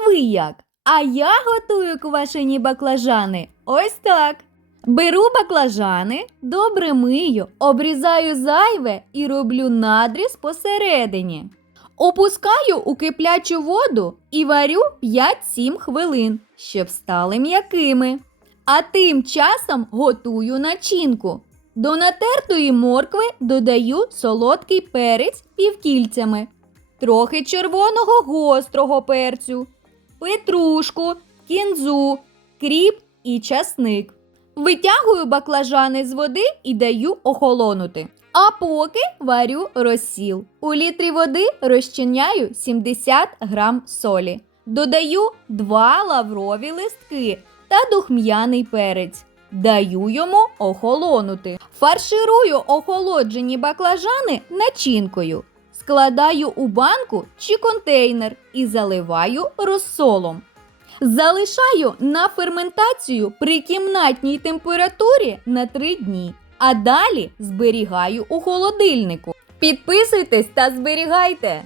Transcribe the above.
А ви як? А я готую квашені баклажани. Ось так. Беру баклажани, добре мию, обрізаю зайве і роблю надріз посередині. Опускаю у киплячу воду і варю 5-7 хвилин, щоб стали м'якими. А тим часом готую начинку. До натертої моркви додаю солодкий перець півкільцями, трохи червоного гострого перцю, петрушку, кінзу, кріп і часник. Витягую баклажани з води і даю охолонути. А поки варю розсіл. У літрі води розчиняю 70 грам солі. Додаю 2 лаврові листки та духм'яний перець. Даю йому охолонути. Фарширую охолоджені баклажани начинкою. Складаю у банку чи контейнер і заливаю розсолом. Залишаю на ферментацію при кімнатній температурі на 3 дні, а далі зберігаю у холодильнику. Підписуйтесь та зберігайте!